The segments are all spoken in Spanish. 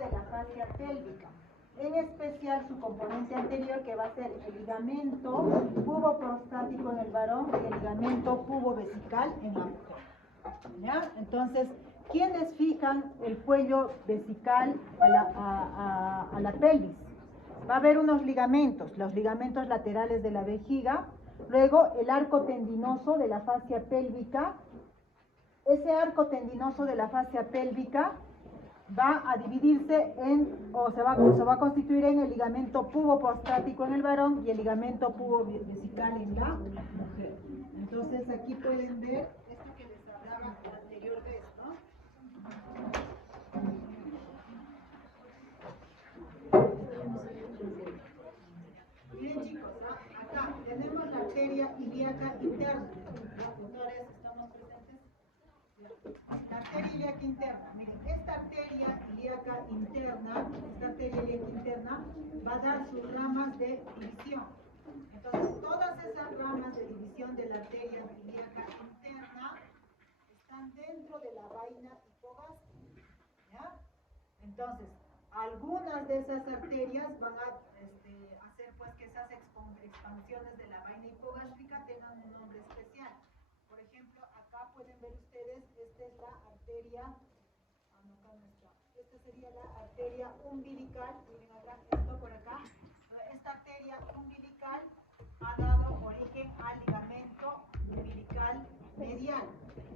de la fascia pélvica, en especial su componente anterior, que va a ser el ligamento puboprostático en el varón y el ligamento pubovesical en la mujer. ¿Ya? Entonces, ¿quiénes fijan el cuello vesical a la pelvis? Va a haber unos ligamentos, los ligamentos laterales de la vejiga, luego el arco tendinoso de la fascia pélvica. Ese arco tendinoso de la fascia pélvica va a dividirse se va a constituir en el ligamento puboprostático en el varón y el ligamento pubovesical en la mujer. Entonces aquí pueden ver esto que les hablaba la anterior vez, ¿no? Bien, chicos, acá tenemos la arteria ilíaca interna. Doctores, ¿estamos presentes? La arteria ilíaca interna. Miren, esta arteria ilíaca interna va a dar sus ramas de división. Entonces, todas esas ramas de división de la arteria ilíaca interna están dentro de la vaina hipogástrica. ¿Ya? Entonces, algunas de esas arterias van a hacer pues que esas expansiones de la vaina hipogástrica tengan un nombre especial. Por ejemplo, acá pueden ver ustedes, esta es la arteria, acá no está, esta sería la arteria umbilical, miren acá, esto por acá. Esta arteria umbilical ha dado origen al ligamento umbilical medial.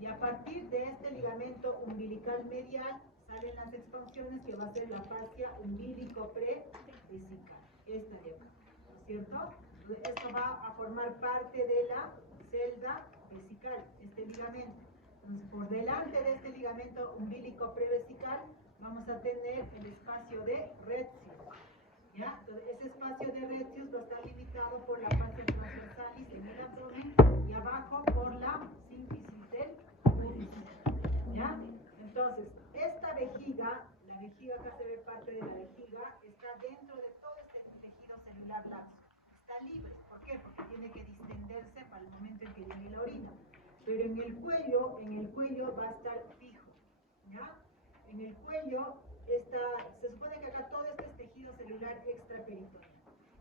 Y a partir de este ligamento umbilical medial salen las expansiones que va a ser la fascia umbilico-prevesical. Esta de acá, ¿no es cierto? Esto va a formar parte de la celda vesical, este ligamento. Entonces, por delante de este ligamento umbilico-prevesical vamos a tener el espacio de Retzius. ¿Ya? Entonces, ese espacio de Retzius va a estar limitado por la fascia transversalis en el abdomen y abajo por la sínfisis del pubis. ¿Ya? Entonces, esta vejiga, la vejiga, acá se ve parte de la vejiga, está dentro de todo este tejido celular laxo. Está libre. ¿Por qué? Porque tiene que distenderse para el momento en que llegue la orina. Pero en el cuello va a estar fijo. ¿Ya? En el cuello se supone que acá todo este es tejido celular extraperitoneal.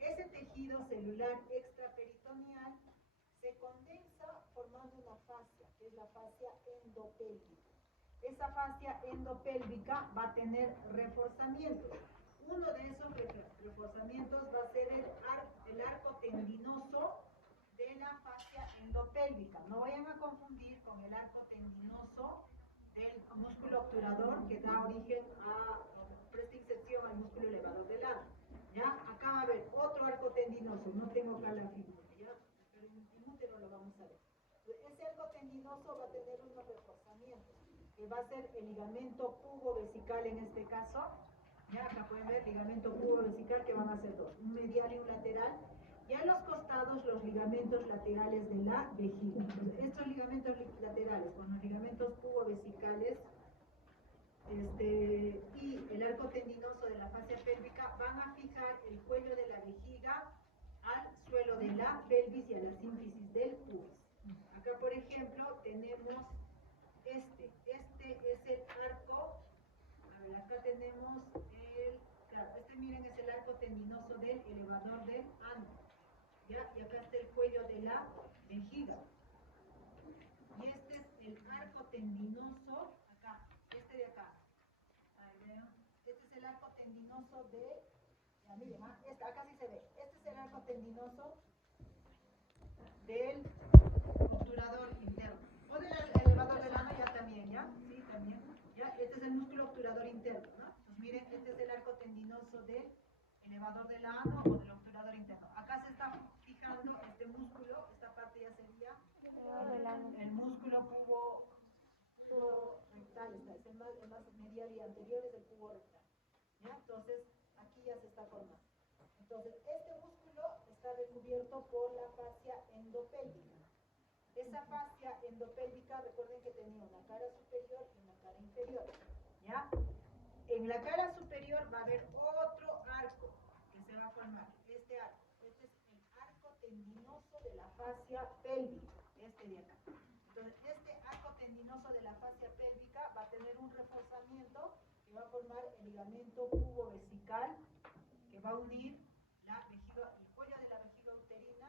Ese tejido celular extraperitoneal se condensa formando una fascia, que es la fascia endopélvica. Esa fascia endopélvica va a tener reforzamientos. Uno de esos reforzamientos va a ser el arco tendinoso de la fascia endopélvica. No vayan a confundir con el arco tendinoso del músculo obturador que da origen presta inserción al músculo elevador del ano. ¿Ya? Acá va a haber otro arco tendinoso, no tengo acá la figura, ¿ya? Pero en el útero lo vamos a ver. Ese arco tendinoso va a tener unos reforzamientos, que va a ser el ligamento pubovesical en este caso. Ya, acá pueden ver ligamento pubovesical, que van a ser dos, un medial y un lateral. Y a los costados los ligamentos laterales de la vejiga. Entonces, estos ligamentos laterales con los ligamentos pubovesicales y el arco tendinoso de la fascia pélvica van a fijar el cuello de la vejiga al suelo de la pelvis y a la sínfisis del pubis. Acá, por ejemplo, tenemos este es el arco. A ver, acá tenemos miren, es el arco tendinoso del elevador del ano. ¿Ya? Y acá está el cuello de la vejiga. Y este es el arco tendinoso, acá, este de acá. Este es el arco tendinoso ya miren, acá sí se ve. Este es el arco tendinoso del obturador interno. O del elevador del ano ya también, ¿ya? Sí, también. ¿Ya? Este es el músculo obturador interno, ¿no? Pues miren, este es el arco tendinoso del elevador del ano o del obturador interno. Acá se está fijando este músculo, esta parte ya sería el músculo pubo rectal, es el más medial y anterior es el pubo rectal. ¿Ya? Entonces, aquí ya se está formando. Entonces, este músculo está recubierto por la fascia endopélvica. Esa fascia endopélvica, recuerden que tenía una cara superior y una cara inferior. ¿Ya? En la cara superior va a haber otro arco que se va a formar. Este arco. Este es el arco tendinoso de la fascia pélvica. Este de acá. Entonces, este arco tendinoso de la fascia pélvica va a tener un reforzamiento que se va a formar el ligamento pubovesical que va a unir el cuello de la vejiga uterina,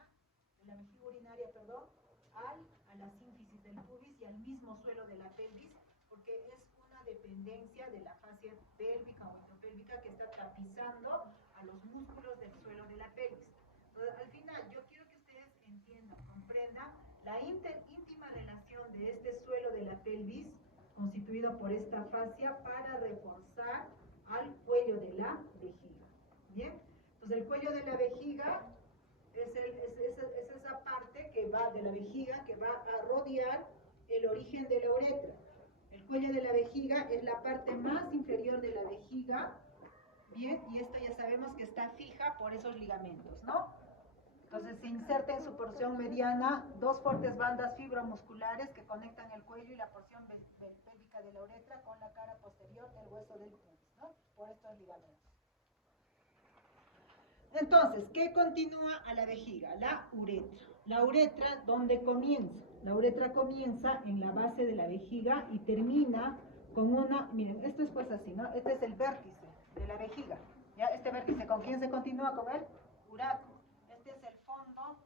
de la vejiga urinaria, perdón, a la sínfisis del pubis y al mismo suelo de la pelvis, porque es una dependencia de la fascia pélvica o intropélvica que está tapizando a los músculos del suelo de la pelvis. Entonces, al final, yo quiero que ustedes entiendan, comprendan la íntima relación de este suelo de la pelvis, constituido por esta fascia, para reforzar al cuello de la vejiga. ¿Bien? Entonces, el cuello de la vejiga es esa parte que va de la vejiga que va a rodear el origen de la uretra. El cuello de la vejiga es la parte más inferior de la vejiga, bien, y esta ya sabemos que está fija por esos ligamentos, ¿no? Entonces se inserta en su porción mediana dos fuertes bandas fibromusculares que conectan el cuello y la porción pélvica de la uretra con la cara posterior del hueso del pubis, ¿no? Por estos ligamentos. Entonces, ¿qué continúa a la vejiga? La uretra. La uretra, ¿dónde comienza? La uretra comienza en la base de la vejiga y termina con una, miren, esto es pues así, ¿no? Este es el vértice de la vejiga, ¿ya? Este vértice, ¿con quién se continúa? Con el uraco. Este es el fondo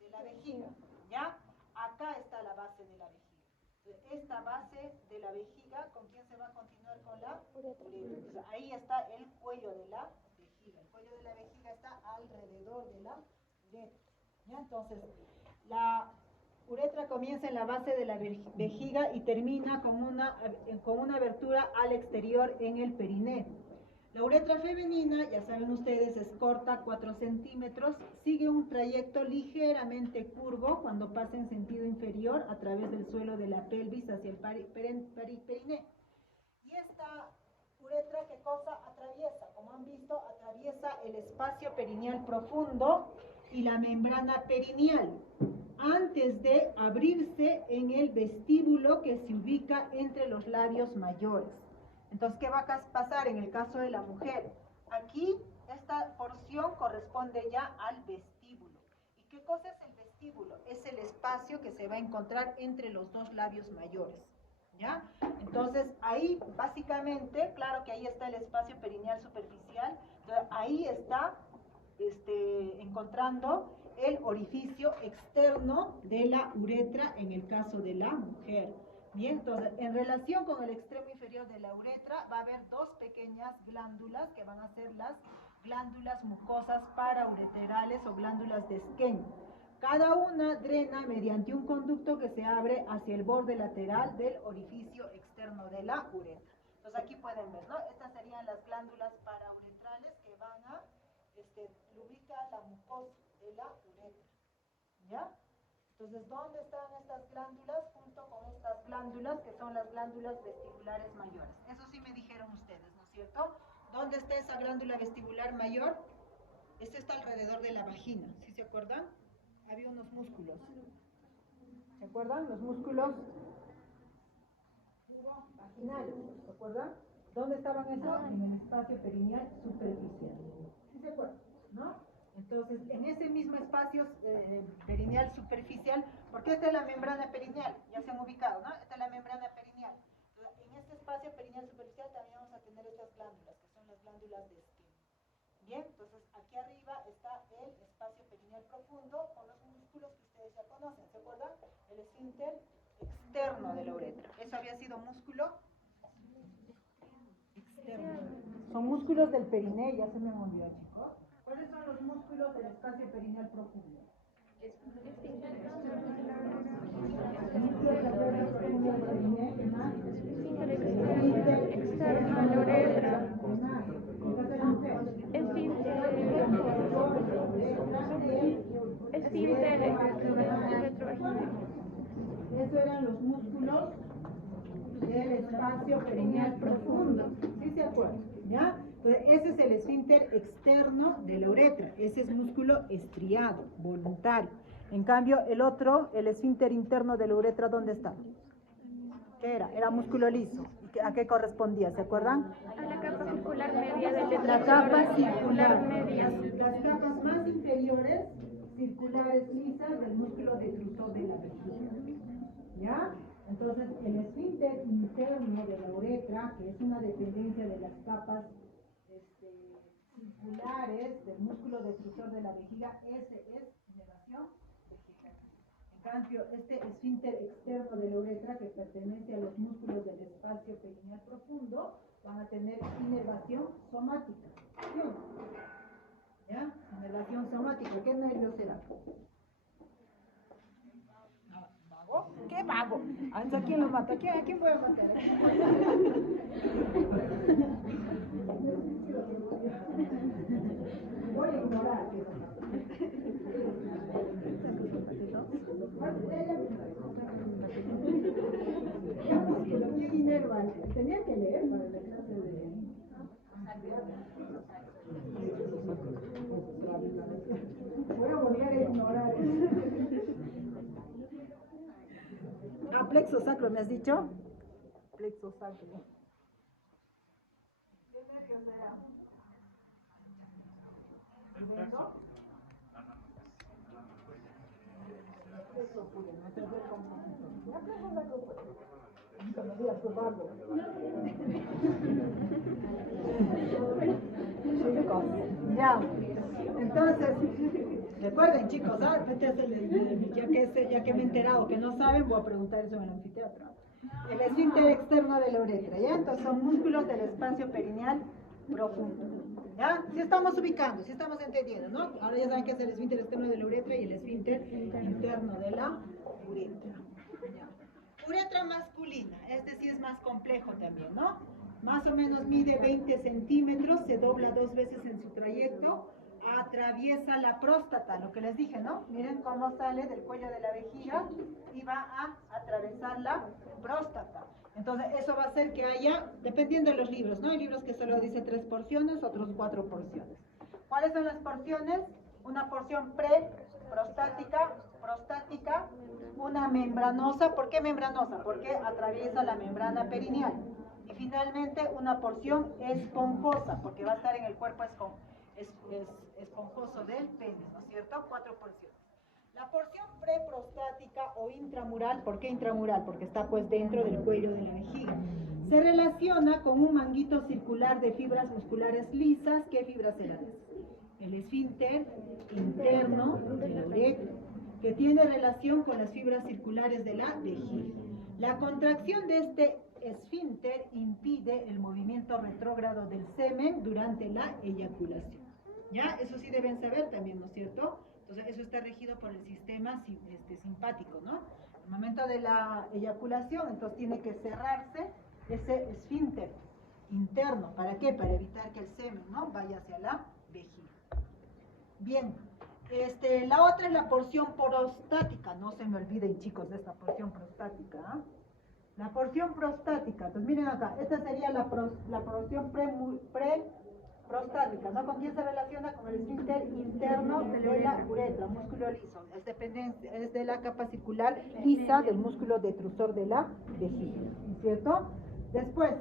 de la vejiga, ¿ya? Acá está la base de la vejiga. Esta base de la vejiga, ¿con quién se va a continuar? Con la uretra. Entonces, ahí está el cuello de la vejiga. El cuello de la vejiga está alrededor de la uretra, ¿ya? Entonces, la uretra comienza en la base de la vejiga y termina con una abertura al exterior en el perineo. La uretra femenina, ya saben ustedes, es corta, 4 centímetros, sigue un trayecto ligeramente curvo cuando pasa en sentido inferior a través del suelo de la pelvis hacia el perineo. Y esta uretra, ¿qué cosa atraviesa? Como han visto, atraviesa el espacio perineal profundo y la membrana perineal, antes de abrirse en el vestíbulo que se ubica entre los labios mayores. Entonces, ¿qué va a pasar en el caso de la mujer? Aquí, esta porción corresponde ya al vestíbulo. ¿Y qué cosa es el vestíbulo? Es el espacio que se va a encontrar entre los dos labios mayores, ¿ya? Entonces, ahí, básicamente, claro que ahí está el espacio perineal superficial, entonces, ahí está encontrando el orificio externo de la uretra en el caso de la mujer. Bien, entonces, en relación con el extremo inferior de la uretra, va a haber dos pequeñas glándulas que van a ser las glándulas mucosas paraureterales o glándulas de Skene. Cada una drena mediante un conducto que se abre hacia el borde lateral del orificio externo de la uretra. Entonces, aquí pueden ver, ¿no? Estas serían las glándulas parauretrales que van a ubicar la mucosa de la uretra, ¿ya? Entonces, ¿dónde están estas glándulas? Junto con estas glándulas, que son las glándulas vestibulares mayores. Eso sí me dijeron ustedes, ¿no es cierto? ¿Dónde está esa glándula vestibular mayor? Esta está alrededor de la vagina, ¿sí se acuerdan? Había unos músculos. ¿Se acuerdan? Los músculos vaginales, ¿se acuerdan? ¿Dónde estaban esos? En el espacio perineal superficial. ¿Sí se acuerdan? ¿No? Entonces, en ese mismo espacio perineal superficial, porque esta es la membrana perineal, ya se han ubicado, ¿no? Esta es la membrana perineal. Entonces, en este espacio perineal superficial también vamos a tener estas glándulas, que son las glándulas de Skene. Bien, entonces aquí arriba está el espacio perineal profundo con los músculos que ustedes ya conocen, ¿se acuerdan? El esfínter externo de la uretra. ¿Eso había sido músculo? Externo. Son músculos del perineo, ya se me olvidó, chicos. ¿Cuáles son los músculos del espacio perineal profundo? Externo a la uretra. Esfínter retrovaginal. Esos eran los músculos del espacio perineal profundo. ¿Sí se acuerdan? ¿Ya? Entonces, ese es el esfínter externo de la uretra. Ese es músculo estriado, voluntario. En cambio, el otro, el esfínter interno de la uretra, ¿dónde está? ¿Qué era? Era músculo liso. ¿A qué correspondía? ¿Se acuerdan? A la capa circular media del La capa circular media. Las capas más inferiores, circulares lisas, del músculo detrusor de la vejiga. ¿Ya? Entonces, el esfínter interno de la uretra, que es una dependencia de las capas circulares del músculo detrusor de la vejiga, ese es inervación vegetativa. En cambio, este esfínter externo de la uretra, que pertenece a los músculos del espacio perineal profundo, van a tener inervación somática. ¿Sí? ¿Ya? Inervación somática. ¿Qué nervio será? ¿Vago? ¿Qué vago? ¿A quién lo mata? ¿A quién voy a matar? Voy a ignorar. Tenía que leer para la clase de... Voy a volver a ignorar. Plexo sacro, ¿me has dicho? Plexo sacro. ¿Qué nervio será? ¿Vengo? Plexo puro, no te voy a confundir. Ya plexo sacro puede. Nunca me digas probarlo. Chicos, ya. Entonces, recuerden chicos, ya que me he enterado que no saben, voy a preguntar eso en el anfiteatro. El esfínter externo de la uretra, ¿ya? Entonces son músculos del espacio perineal profundo, ¿ya? Si estamos ubicando, si estamos entendiendo, ¿no? Ahora ya saben que es el esfínter externo de la uretra y el esfínter interno de la uretra. Uretra masculina, este sí es más complejo también, ¿no? Más o menos mide 20 centímetros, se dobla 2 veces en su trayecto, atraviesa la próstata, lo que les dije, ¿no? Miren cómo sale del cuello de la vejiga y va a atravesar la próstata. Entonces, eso va a hacer que haya, dependiendo de los libros, ¿no? Hay libros que solo dice 3 porciones, otros 4 porciones. ¿Cuáles son las porciones? Una porción prostática, una membranosa. ¿Por qué membranosa? Porque atraviesa la membrana perineal. Y finalmente una porción esponjosa, porque va a estar en el cuerpo esponjoso del pene, ¿no es cierto? 4 porciones. La porción preprostática o intramural, ¿por qué intramural? Porque está pues dentro del cuello de la vejiga. Se relaciona con un manguito circular de fibras musculares lisas. ¿Qué fibras serán? El esfínter interno de la uretra, que tiene relación con las fibras circulares de la vejiga. La contracción de este esfínter impide el movimiento retrógrado del semen durante la eyaculación. ¿Ya? Eso sí deben saber también, ¿no es cierto? Entonces, eso está regido por el sistema simpático, ¿no? Al momento de la eyaculación, entonces tiene que cerrarse ese esfínter interno. ¿Para qué? Para evitar que el semen, ¿no?, vaya hacia la vejiga. Bien, la otra es la porción prostática. No se me olviden, chicos, de esta porción prostática, ¿eh? La porción prostática, pues miren acá, esta sería la porción prostática, ¿no? ¿Con quién se relaciona? Con el esfínter interno de la uretra, músculo liso. Es de la capa circular lisa del músculo detrusor de la vejiga, ¿cierto? Después,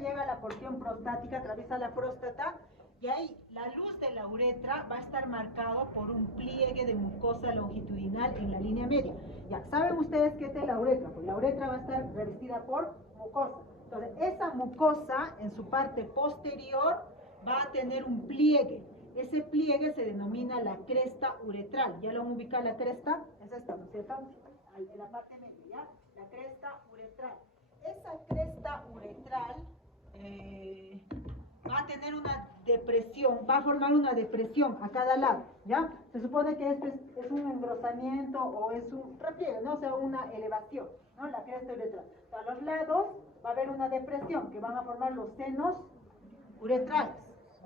llega a la porción prostática, atraviesa la próstata, y ahí la luz de la uretra va a estar marcado por un pliegue de mucosa longitudinal en la línea media. Ya, ¿saben ustedes qué es la uretra? Pues la uretra va a estar revestida por mucosa. Entonces, esa mucosa en su parte posterior va a tener un pliegue. Ese pliegue se denomina la cresta uretral. ¿Ya lo han ubicado la cresta? Es esta, ¿no es cierto? En la parte media, ¿ya? La cresta uretral. Esa cresta uretral va a tener una depresión, va a formar una depresión a cada lado, ¿ya? Se supone que este es un engrosamiento o es un repliegue, ¿no? O sea, una elevación, ¿no? La cresta uretral. A los lados va a haber una depresión que van a formar los senos uretrales,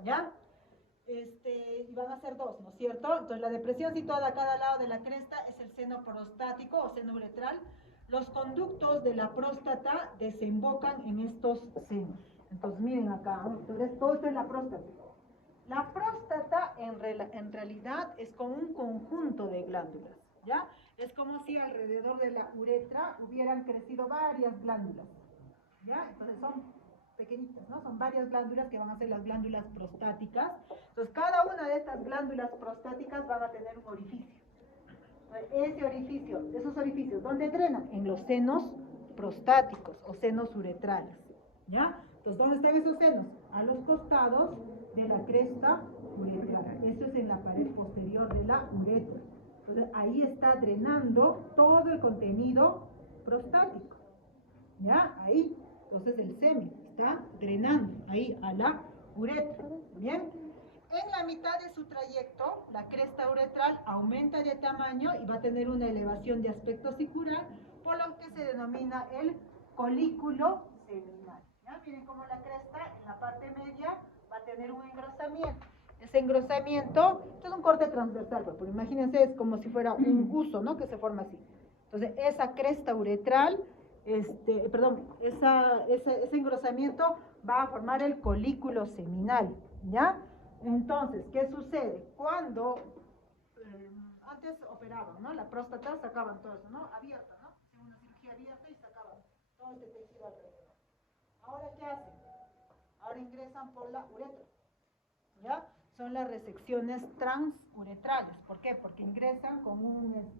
¿ya? Y van a ser 2, ¿no es cierto? Entonces la depresión situada a cada lado de la cresta es el seno prostático o seno uretral. Los conductos de la próstata desembocan en estos senos. Entonces miren acá, entonces todo esto es la próstata. La próstata en realidad es como un conjunto de glándulas, ¿ya? Es como si alrededor de la uretra hubieran crecido varias glándulas, ¿ya? Entonces son pequeñitas, ¿no? Son varias glándulas que van a ser las glándulas prostáticas. Entonces cada una de estas glándulas prostáticas van a tener un orificio, Ese orificio, esos orificios, ¿dónde drenan? En los senos prostáticos o senos uretrales, ¿ya? Entonces, ¿dónde están esos senos? A los costados de la cresta uretral. Esto es en la pared posterior de la uretra. Entonces, ahí está drenando todo el contenido prostático, ¿ya? Ahí, entonces el semen está drenando ahí a la uretra, ¿bien? En la mitad de su trayecto, la cresta uretral aumenta de tamaño y va a tener una elevación de aspecto sicular, por lo que se denomina el colículo seminal. ¿Ya? Miren cómo la cresta en la parte media va a tener un engrosamiento. Ese engrosamiento, esto es un corte transversal, pero imagínense, es como si fuera un buzo, ¿no? Que se forma así. Entonces, esa cresta uretral, ese engrosamiento va a formar el colículo seminal, ¿ya? Entonces, ¿qué sucede? Cuando antes operaban, ¿no? La próstata sacaban todo eso, ¿no? Abierta, ¿no? Hacían una cirugía abierta y sacaban todo este tejido alrededor. ¿Ahora qué hacen? Ahora ingresan por la uretra, ¿ya? Son las resecciones transuretrales. ¿Por qué? Porque ingresan con un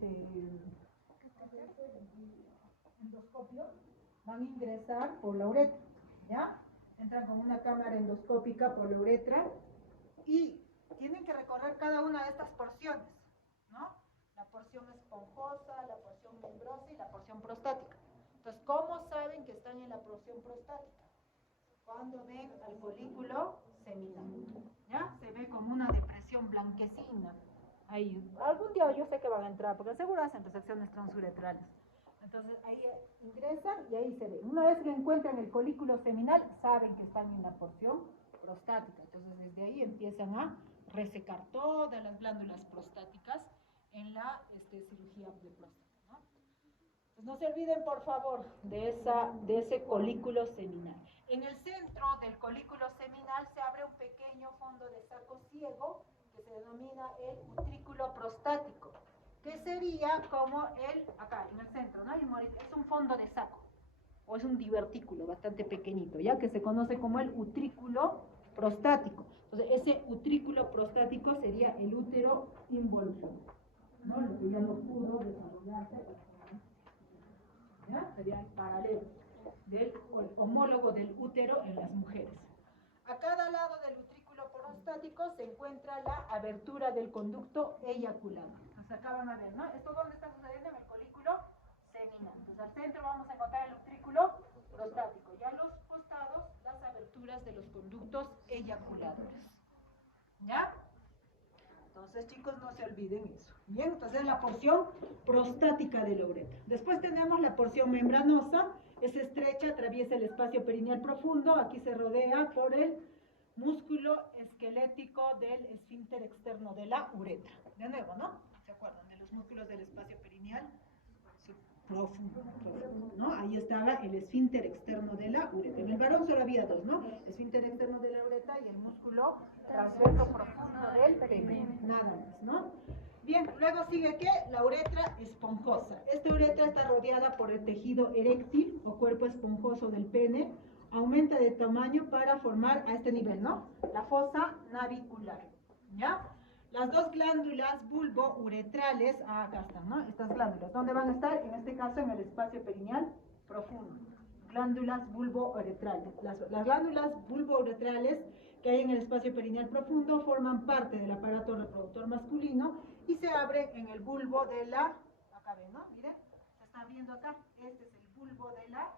endoscopio, van a ingresar por la uretra, ¿ya? Entran con una cámara endoscópica por la uretra y tienen que recorrer cada una de estas porciones, ¿no? La porción esponjosa, la porción membrosa y la porción prostática. Entonces, ¿cómo saben que están en la porción prostática? Cuando ven al folículo seminal, ¿ya? Se ve como una depresión blanquecina. Ahí, algún día yo sé que van a entrar, porque seguro hacen resecciones transuretrales. Entonces, ahí ingresan y ahí se ve. Una vez que encuentran el folículo seminal, saben que están en la porción prostática. Entonces, desde ahí empiezan a resecar todas las glándulas prostáticas en la cirugía de próstata, ¿no? Pues no se olviden, por favor, de ese colículo seminal. En el centro del colículo seminal se abre un pequeño fondo de saco ciego que se denomina el utrículo prostático, que sería como acá en el centro, ¿no? Es un fondo de saco, o es un divertículo bastante pequeñito, ¿ya? Que se conoce como el utrículo prostático. Entonces, ese utrículo prostático sería el útero involucro, ¿no? Lo que ya no pudo desarrollarse, ¿ya? Sería el paralelo del homólogo del útero en las mujeres. A cada lado del utrículo prostático se encuentra la abertura del conducto eyaculado. Entonces acá van a ver, ¿no? ¿Esto dónde está sucediendo? En el colículo seminal. Entonces al centro vamos a encontrar el utrículo prostático y a los costados las aberturas de los conductos eyaculadores. ¿Ya? Entonces, chicos, no se olviden eso. Bien, entonces la porción prostática de la uretra. Después tenemos la porción membranosa, es estrecha, atraviesa el espacio perineal profundo, aquí se rodea por el músculo esquelético del esfínter externo de la uretra. De nuevo, ¿no? ¿Se acuerdan de los músculos del espacio perineal? Sí, profundo, ¿no? Ahí estaba el esfínter externo de la uretra. En el varón solo había dos, ¿no? Esfínter externo de la uretra y el músculo transverso profundo del pene. Nada más, ¿no? Bien, luego sigue ¿qué? La uretra esponjosa. Esta uretra está rodeada por el tejido eréctil o cuerpo esponjoso del pene. Aumenta de tamaño para formar a este nivel, ¿no? La fosa navicular, ¿ya? Las dos glándulas bulbouretrales, acá están, ¿no? Estas glándulas, ¿dónde van a estar? En este caso en el espacio perineal profundo. Glándulas bulbouretrales. Las glándulas bulbouretrales que hay en el espacio perineal profundo forman parte del aparato reproductor masculino y se abren en el bulbo de la, acá ven, ¿no? Miren, se está viendo acá, este es el bulbo de la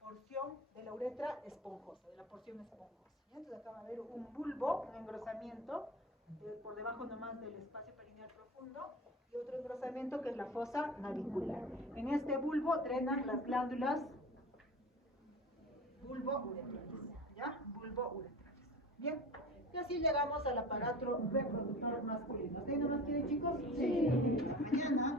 porción de la uretra esponjosa, de la porción esponjosa. ¿Sí? Entonces acá va a haber un bulbo, un engrosamiento por debajo nomás del espacio perineal profundo y otro engrosamiento que es la fosa navicular. En este bulbo drenan las glándulas bulbouretrales, ¿ya? Bulbouretrales. Bien, y así llegamos al aparato reproductor masculino. ¿Ustedes nomás quieren, chicos? Sí. Mañana.